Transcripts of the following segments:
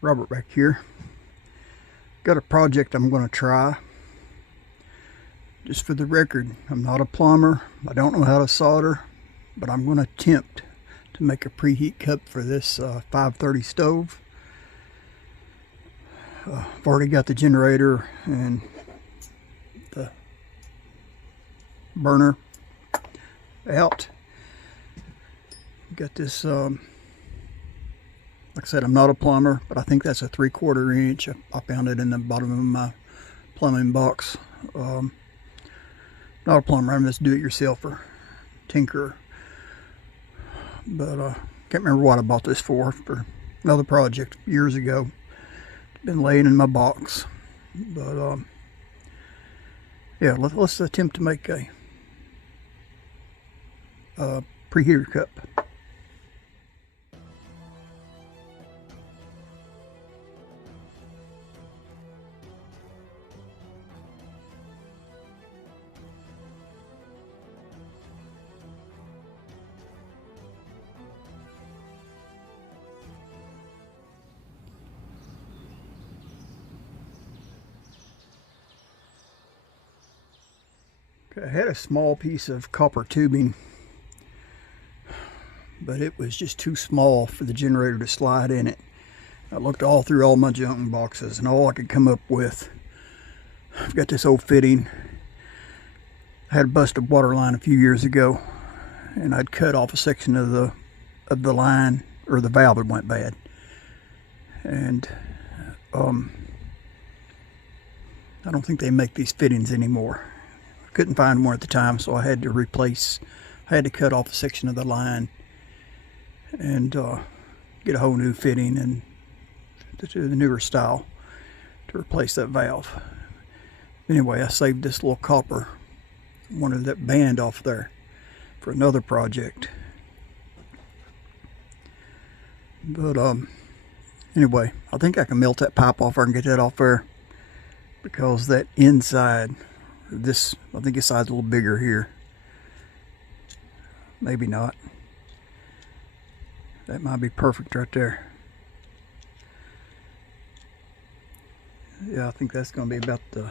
Robert back here. Got a project I'm going to try. Just for the record, I'm not a plumber. I don't know how to solder, but I'm going to attempt to make a preheat cup for this 530 stove. I've already got the generator and the burner out. Got this, like I said, I'm not a plumber, but I think that's a 3/4 inch. I found it in the bottom of my plumbing box. Not a plumber, I'm just do-it-yourselfer, tinkerer. But can't remember what I bought this for another project years ago. It's been laying in my box. But yeah, let's attempt to make a preheater cup. I had a small piece of copper tubing, but it was just too small for the generator to slide in it. I looked all through all my junk boxes, and all I could come up with, I've got this old fitting. I had a busted water line a few years ago, and I'd cut off a section of the line, or the valve had went bad. And I don't think they make these fittings anymore. Couldn't find one at the time, so I had to cut off a section of the line and get a whole new fitting and to the newer style to replace that valve. Anyway, I saved this little copper, wanted that band off there for another project. But anyway, I think I can melt that pipe off there and get that off there, because that inside, this, I think this side's a little bigger here. Maybe not. That might be perfect right there. Yeah, I think that's going to be about the...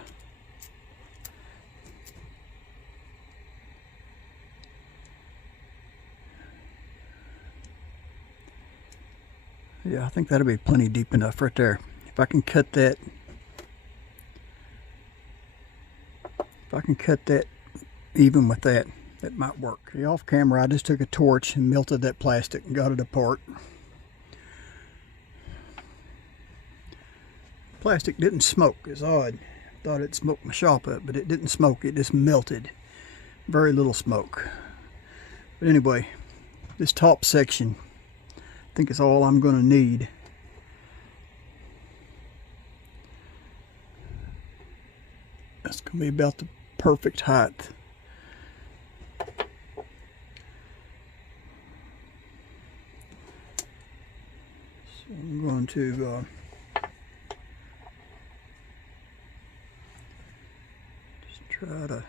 Yeah, I think that'll be plenty deep enough right there. If I can cut that... If I can cut that even with that, that might work. Okay, off camera, I just took a torch and melted that plastic and got it apart. Plastic didn't smoke. It's odd. I thought it smoked my shop up, but it didn't smoke. It just melted. Very little smoke. But anyway, this top section, I think is all I'm going to need. That's going to be about the perfect height. So I'm going to just try to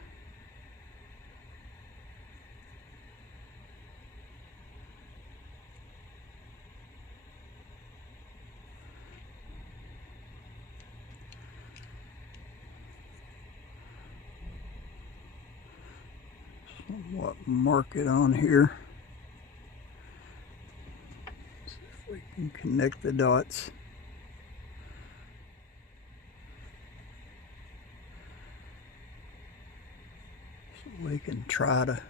somewhat mark it on here. See if we can connect the dots. So we can try to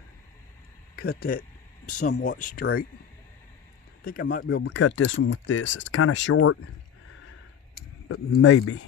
cut that somewhat straight. I think I might be able to cut this one with this. It's kind of short, but maybe.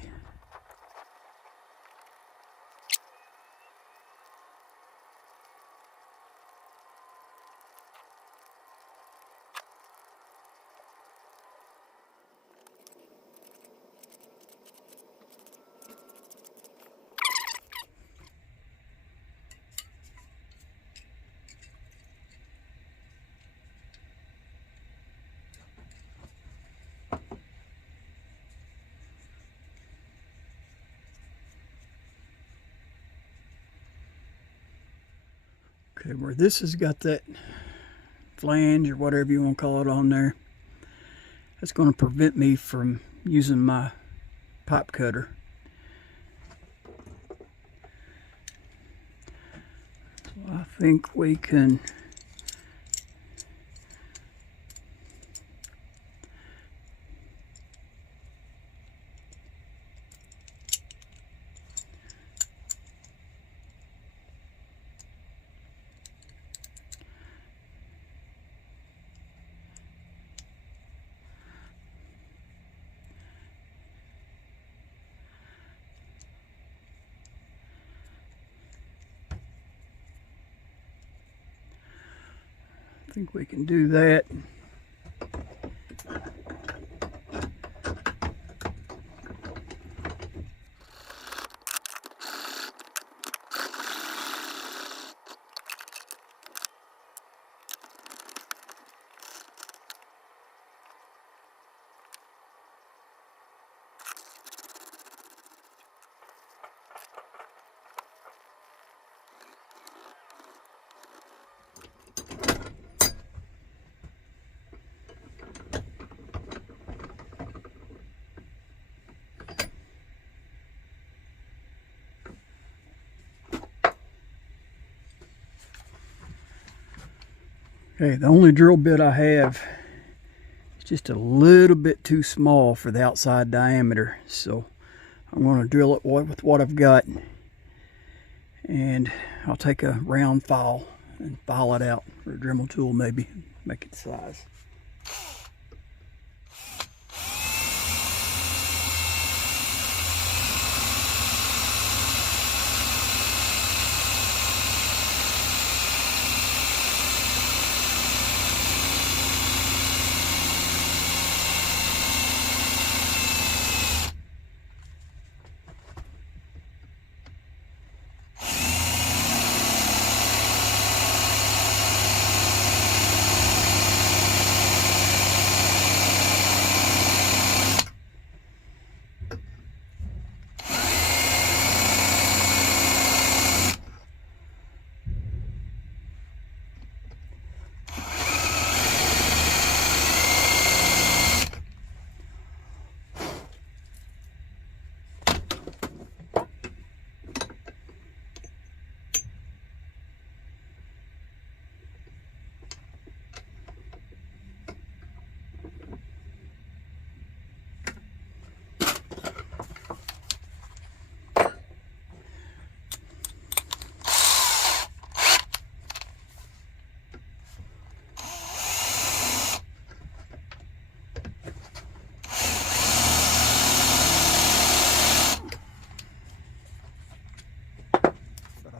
Okay, where this has got that flange or whatever you want to call it on there, that's going to prevent me from using my pipe cutter. So I think we can do that. Okay, the only drill bit I have is just a little bit too small for the outside diameter, so I'm going to drill it with what I've got, and I'll take a round file and file it out, or a Dremel tool maybe, make it size.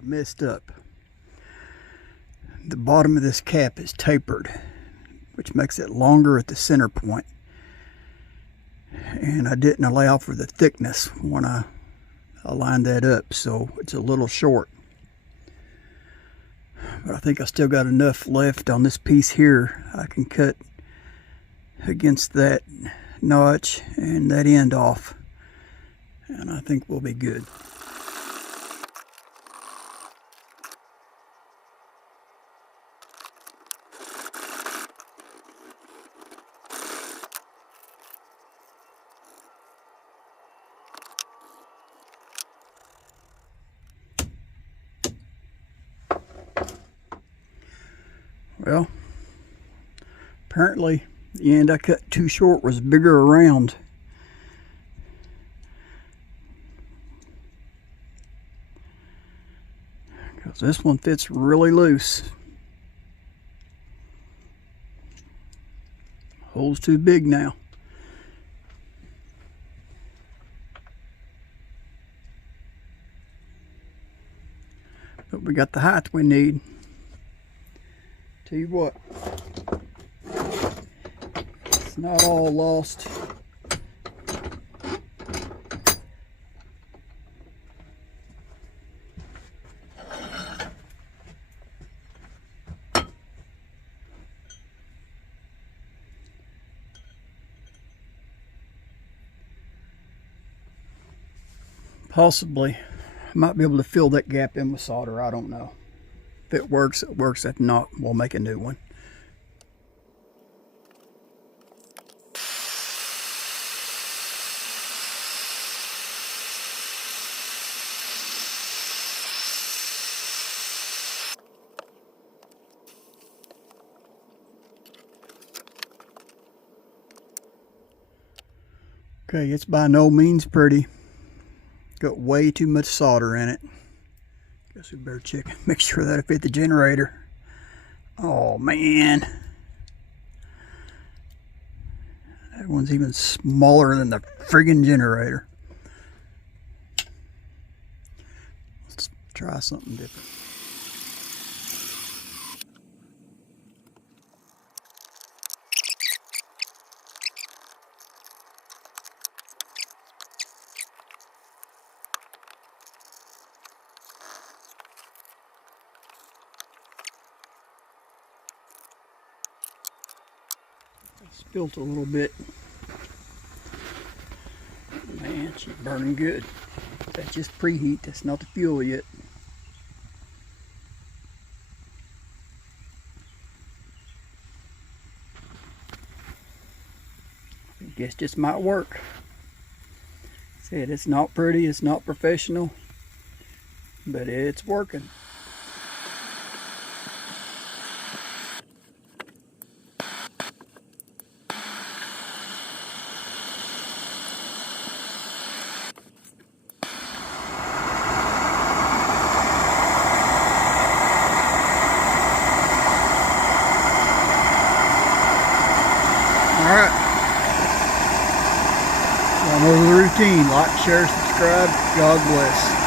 Messed up. The bottom of this cap is tapered, which makes it longer at the center point, and I didn't allow for the thickness when I lined that up, so it's a little short. But I think I still got enough left on this piece here. I can cut against that notch and that end off, and I think we'll be good. Well, apparently the end I cut too short was bigger around. Because this one fits really loose. Hole's too big now. But we got the height we need. Tell you what, it's not all lost. Possibly, I might be able to fill that gap in with solder, I don't know. If it works, it works. If not, we'll make a new one. Okay, it's by no means pretty. Got way too much solder in it. Guess we better check, make sure that'll fit the generator. Oh man. That one's even smaller than the friggin' generator. Let's try something different. Spilt a little bit. Man, she's burning good. That's just preheat, that's not the fuel yet. I guess this might work. Said it's not pretty, it's not professional, but it's working. Alright. Y'all know the routine. Like, share, subscribe. God bless.